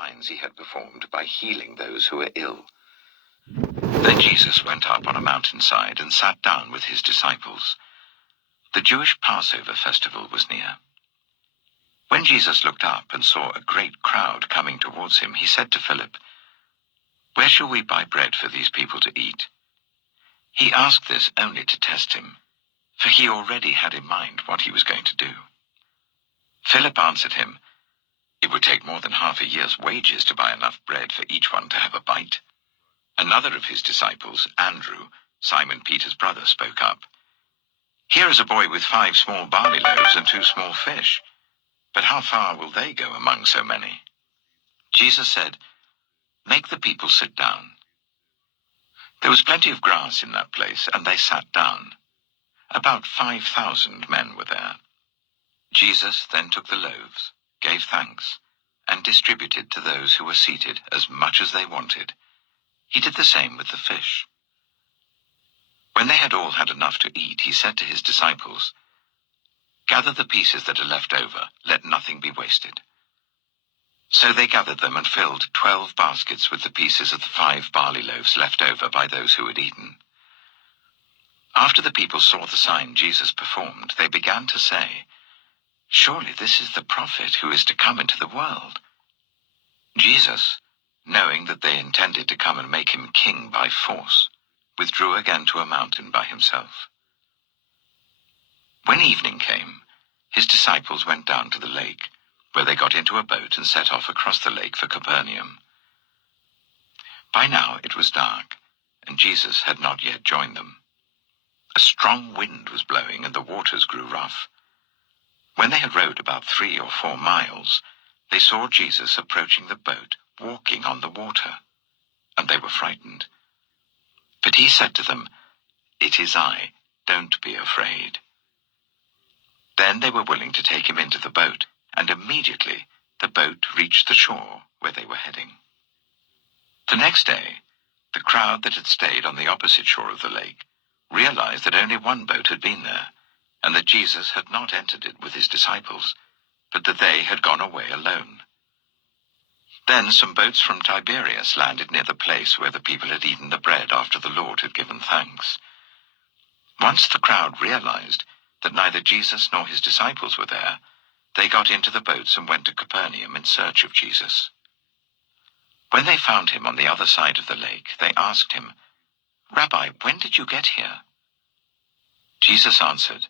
signs he had performed by healing those who were ill. Then Jesus went up on a mountainside and sat down with his disciples. The Jewish Passover festival was near. When Jesus looked up and saw a great crowd coming towards him, he said to Philip, "Where shall we buy bread for these people to eat?" He asked this only to test him, for he already had in mind what he was going to do. Philip answered him, "It would take more than half a year's wages to buy enough bread for each one to have a bite." Another of his disciples, Andrew, Simon Peter's brother, spoke up. "Here is a boy with 5 small barley loaves and 2 small fish. But how far will they go among so many?" Jesus said, "Make the people sit down." There was plenty of grass in that place, and they sat down. About 5,000 men were there. Jesus then took the loaves, gave thanks, and distributed to those who were seated as much as they wanted. He did the same with the fish. When they had all had enough to eat, he said to his disciples, "Gather the pieces that are left over, let nothing be wasted." So they gathered them and filled 12 baskets with the pieces of the 5 barley loaves left over by those who had eaten. After the people saw the sign Jesus performed, they began to say, "Surely this is the prophet who is to come into the world." Jesus, knowing that they intended to come and make him king by force, withdrew again to a mountain by himself. When evening came, his disciples went down to the lake, where they got into a boat and set off across the lake for Capernaum. By now it was dark, and Jesus had not yet joined them. A strong wind was blowing, and the waters grew rough. When they had rowed about 3 or 4 miles, they saw Jesus approaching the boat, walking on the water, and they were frightened. But he said to them, "It is I, don't be afraid." Then they were willing to take him into the boat, and immediately the boat reached the shore where they were heading. The next day, the crowd that had stayed on the opposite shore of the lake realized that only one boat had been there, and that Jesus had not entered it with his disciples, but that they had gone away alone. Then some boats from Tiberias landed near the place where the people had eaten the bread after the Lord had given thanks. Once the crowd realized that neither Jesus nor his disciples were there, they got into the boats and went to Capernaum in search of Jesus. When they found him on the other side of the lake, they asked him, "Rabbi, when did you get here?" Jesus answered,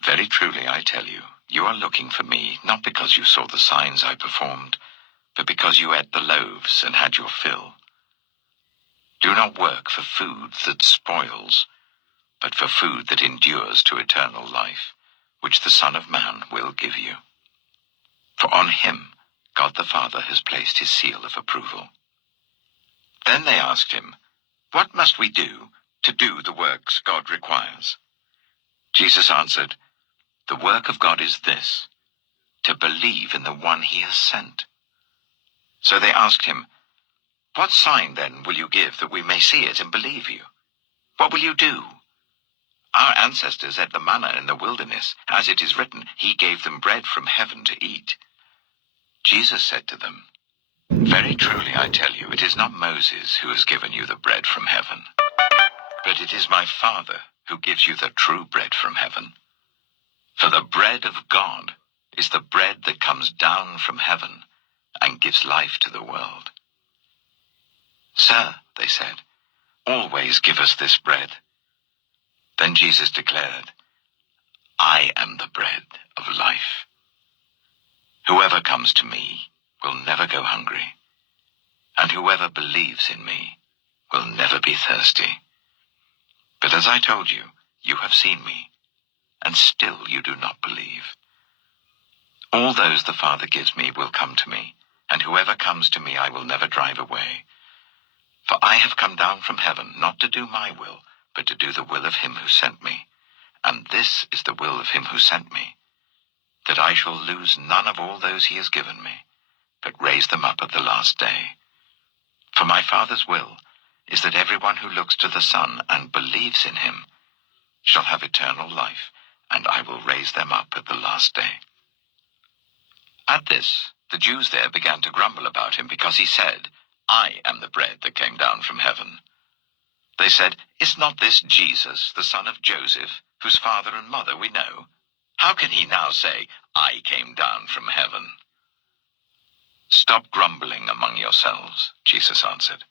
"Very truly I tell you, you are looking for me not because you saw the signs I performed, but because you ate the loaves and had your fill. Do not work for food that spoils, but for food that endures to eternal life, which the Son of Man will give you. For on him God the Father has placed his seal of approval." Then they asked him, "What must we do to do the works God requires?" Jesus answered, "The work of God is this, to believe in the one he has sent." So they asked him, "What sign then will you give that we may see it and believe you? What will you do? Our ancestors ate the manna in the wilderness. As it is written, he gave them bread from heaven to eat." Jesus said to them, "Very truly I tell you, it is not Moses who has given you the bread from heaven, but it is my Father who gives you the true bread from heaven. For the bread of God is the bread that comes down from heaven and gives life to the world." "Sir," they said, "always give us this bread." Then Jesus declared, "I am the bread of life. Whoever comes to me will never go hungry, and whoever believes in me will never be thirsty. But as I told you, you have seen me, and still you do not believe. All those the Father gives me will come to me, and whoever comes to me I will never drive away. For I have come down from heaven not to do my will, but to do the will of him who sent me. And this is the will of him who sent me, that I shall lose none of all those he has given me, but raise them up at the last day. For my Father's will is that everyone who looks to the Son and believes in him shall have eternal life, and I will raise them up at the last day." At this, the Jews there began to grumble about him because he said, "I am the bread that came down from heaven." They said, "Is not this Jesus, the son of Joseph, whose father and mother we know? How can he now say, 'I came down from heaven'?" "Stop grumbling among yourselves," Jesus answered.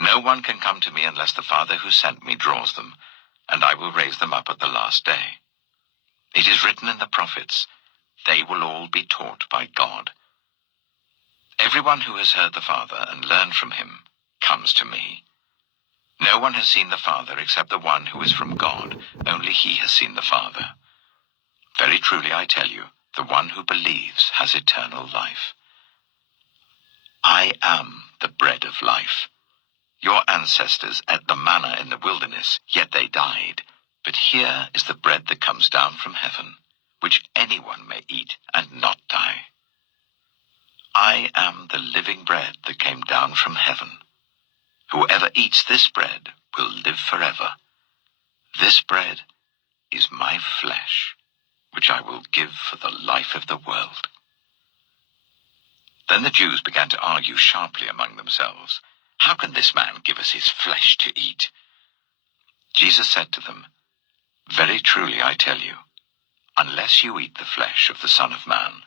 "No one can come to me unless the Father who sent me draws them, and I will raise them up at the last day. It is written in the prophets, 'They will all be taught by God.' Everyone who has heard the Father and learned from him comes to me. No one has seen the Father except the one who is from God. Only he has seen the Father. Very truly I tell you, the one who believes has eternal life. I am the bread of life. Your ancestors ate the manna in the wilderness, yet they died. But here is the bread that comes down from heaven, which anyone may eat and not die. I am the living bread that came down from heaven. Whoever eats this bread will live forever. This bread is my flesh, which I will give for the life of the world." Then the Jews began to argue sharply among themselves, "How can this man give us his flesh to eat?" Jesus said to them, "Very truly I tell you, unless you eat the flesh of the Son of Man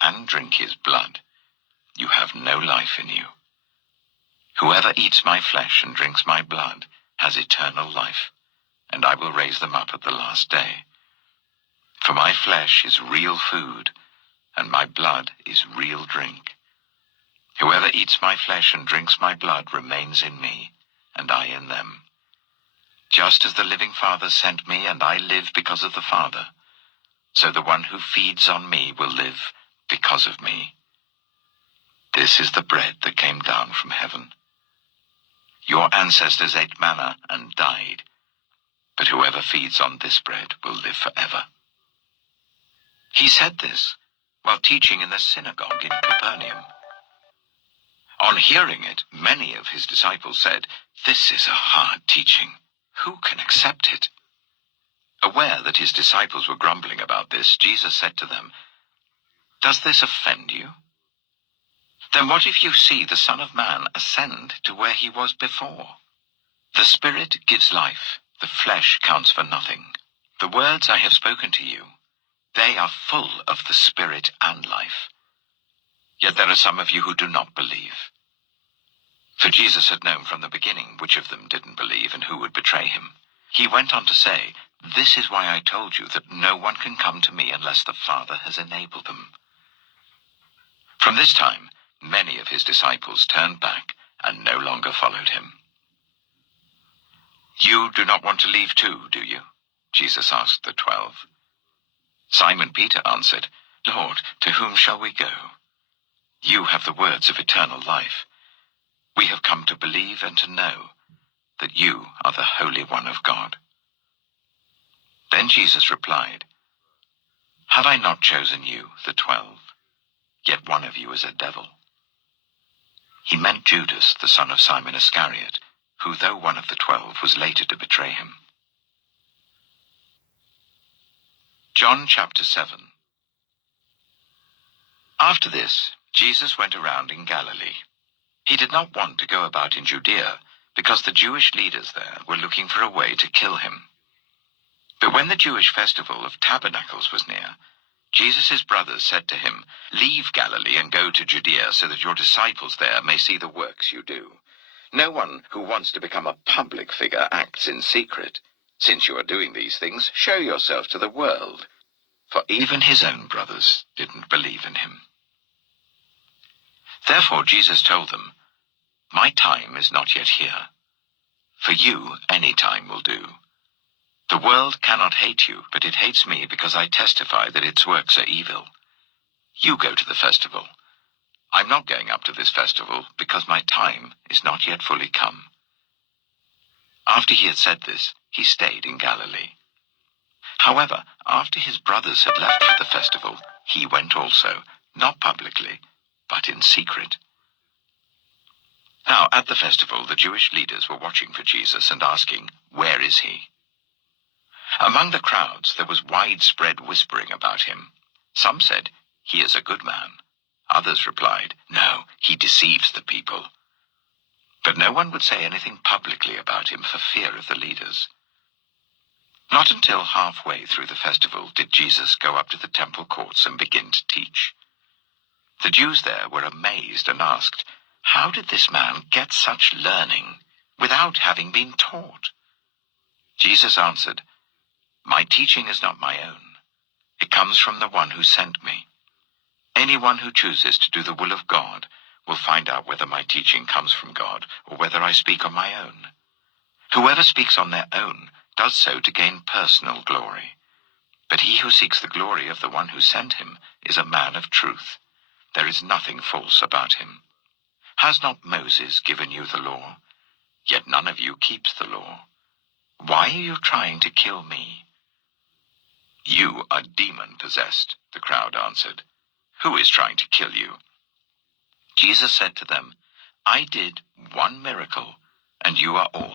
and drink his blood, you have no life in you. Whoever eats my flesh and drinks my blood has eternal life, and I will raise them up at the last day. For my flesh is real food, and my blood is real drink. Whoever eats my flesh and drinks my blood remains in me, and I in them. Just as the living Father sent me, and I live because of the Father, so the one who feeds on me will live because of me. This is the bread that came down from heaven. Your ancestors ate manna and died, but whoever feeds on this bread will live forever." He said this while teaching in the synagogue in Capernaum. On hearing it, many of his disciples said, "This is a hard teaching. Who can accept it?" Aware that his disciples were grumbling about this, Jesus said to them, "Does this offend you? Then what if you see the Son of Man ascend to where he was before? The Spirit gives life, the flesh counts for nothing. The words I have spoken to you, they are full of the Spirit and life. Yet there are some of you who do not believe." For Jesus had known from the beginning which of them didn't believe and who would betray him. He went on to say, "This is why I told you that no one can come to me unless the Father has enabled them." From this time, many of his disciples turned back and no longer followed him. "You do not want to leave too, do you?" Jesus asked the 12. Simon Peter answered, "Lord, to whom shall we go? You have the words of eternal life. We have come to believe and to know that you are the Holy One of God." Then Jesus replied, "Have I not chosen you, the 12? Yet one of you is a devil." He meant Judas, the son of Simon Iscariot, who, though one of the 12, was later to betray him. John chapter 7. After this, Jesus went around in Galilee. He did not want to go about in Judea, because the Jewish leaders there were looking for a way to kill him. But when the Jewish festival of Tabernacles was near, Jesus' brothers said to him, "Leave Galilee and go to Judea so that your disciples there may see the works you do. No one who wants to become a public figure acts in secret. Since you are doing these things, show yourself to the world." For even his own brothers didn't believe in him. Therefore Jesus told them, "My time is not yet here. For you, any time will do. The world cannot hate you, but it hates me because I testify that its works are evil. You go to the festival. I'm not going up to this festival because my time is not yet fully come." After he had said this, he stayed in Galilee. However, after his brothers had left for the festival, he went also, not publicly, but in secret. Now, at the festival, the Jewish leaders were watching for Jesus and asking, "Where is he?" Among the crowds, there was widespread whispering about him. Some said, "He is a good man." Others replied, "No, he deceives the people." But no one would say anything publicly about him for fear of the leaders. Not until halfway through the festival did Jesus go up to the temple courts and begin to teach. The Jews there were amazed and asked, "How did this man get such learning without having been taught?" Jesus answered, "My teaching is not my own. It comes from the one who sent me. Anyone who chooses to do the will of God will find out whether my teaching comes from God or whether I speak on my own. Whoever speaks on their own does so to gain personal glory. But he who seeks the glory of the one who sent him is a man of truth. There is nothing false about him. Has not Moses given you the law? Yet none of you keeps the law. Why are you trying to kill me?" "You are demon-possessed," the crowd answered. "Who is trying to kill you?" Jesus said to them, "I did one miracle, and you are all